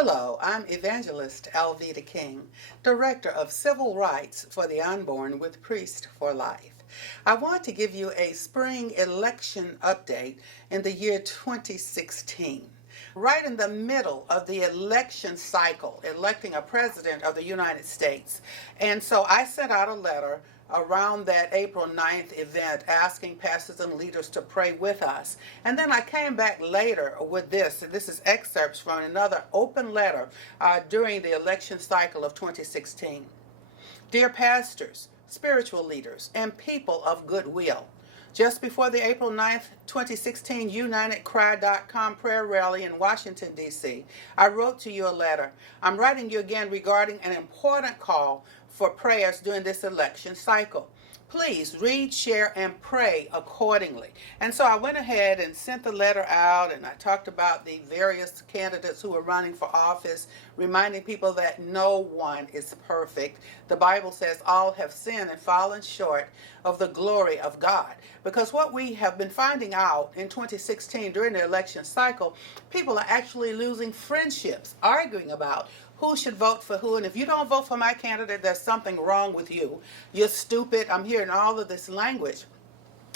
Hello, I'm Evangelist Alveda King, Director of Civil Rights for the Unborn with Priest for Life. I want to give you a spring election update in the year 2016. Right in the middle of the election cycle, electing a president of the United States. And so I sent out a letter around that April 9th event asking pastors and leaders to pray with us. And then I came back later with this. This is excerpts from another open letter during the election cycle of 2016. Dear pastors, spiritual leaders, and people of goodwill, just before the April 9th, 2016 UnitedCry.com prayer rally in Washington, D.C., I wrote to you a letter. I'm writing you again regarding an important call for prayers during this election cycle. Please read, share, and pray accordingly. And so I went ahead and sent the letter out, and I talked about the various candidates who are running for office, reminding people that no one is perfect. The Bible says all have sinned and fallen short of the glory of God. Because what we have been finding out in 2016 during the election cycle, people are actually losing friendships, arguing about who should vote for who. And if you don't vote for my candidate, there's something wrong with you. You're stupid. I'm hearing all of this language.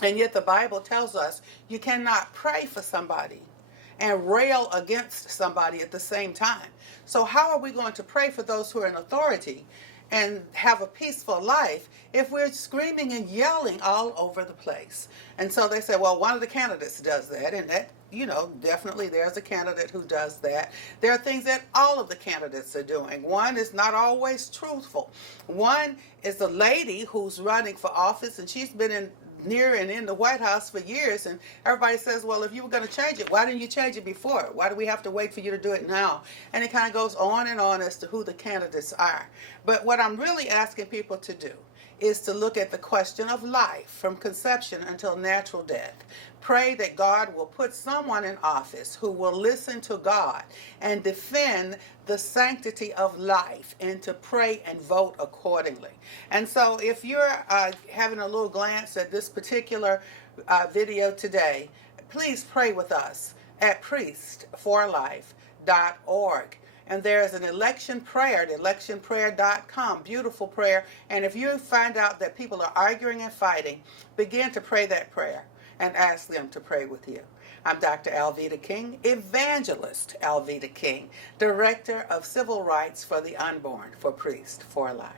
And yet the Bible tells us you cannot pray for somebody and rail against somebody at the same time. So how are we going to pray for those who are in authority and have a peaceful life if we're screaming and yelling all over the place? And so they say, well, one of the candidates does that, and that, definitely there's a candidate who does that. There are things that all of the candidates are doing. One is not always truthful. One is a lady who's running for office, and she's been near and in the White House for years, and everybody says, well, if you were going to change it, why didn't you change it before? Why do we have to wait for you to do it now? And it kind of goes on and on as to who the candidates are. But what I'm really asking people to do is to look at the question of life from conception until natural death. Pray that God will put someone in office who will listen to God and defend the sanctity of life, and to pray and vote accordingly. And so if you're having a little glance at this particular video today, please pray with us at priestforlife.org. And there's an election prayer, electionprayer.com, beautiful prayer. And if you find out that people are arguing and fighting, begin to pray that prayer and ask them to pray with you. I'm Dr. Alveda King, Evangelist Alveda King, Director of Civil Rights for the Unborn for Priest for Life.